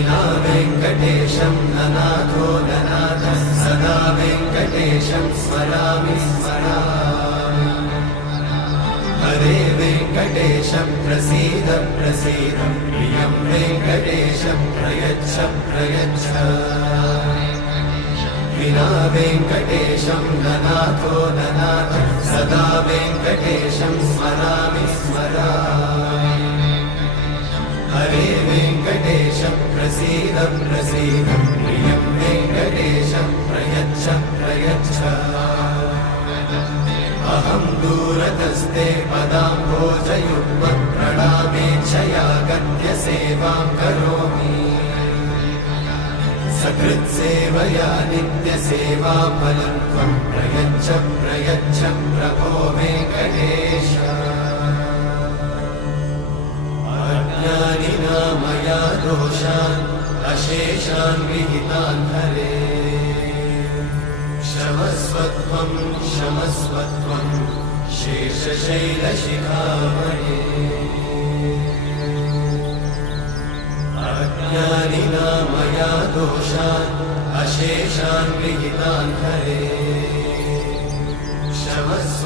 विना वेङ्कटेशं ननाथो ननाथः सदा वेङ्कटेशं स्मरामि स्मरामि। हरे वेङ्कटेशं प्रसीद प्रसीद प्रियं वेङ्कटेशं प्रयच्छ प्रयच्छ। विना वेङ्कटेशं ननाथो ननाथः सदा वेङ्कटेशं स्मरामि स्मरामि। हरे वेङ्कटेशं प्रसीद प्रसीद प्रियं वेङ्कटेशं प्रयच्छ प्रयच्छ। अहं दूरतस्ते पदाम्भोजयुग्मं प्रणामेच्छया गत्य सेवां करोमि। सकृत्सेवया नित्यसेवाफलं त्वं प्रयच्छ प्रयच्छ प्रभो वेङ्कटेश। अज्ञानिना मया दोषान् अशेषान् विहितान् हरे। क्षमस्वत्वं क्षमस्वत्वं शेषशैलशिखामणे। अज्ञानिना मया दोषान् अशेषान् विहितान् हरे। क्षमस्व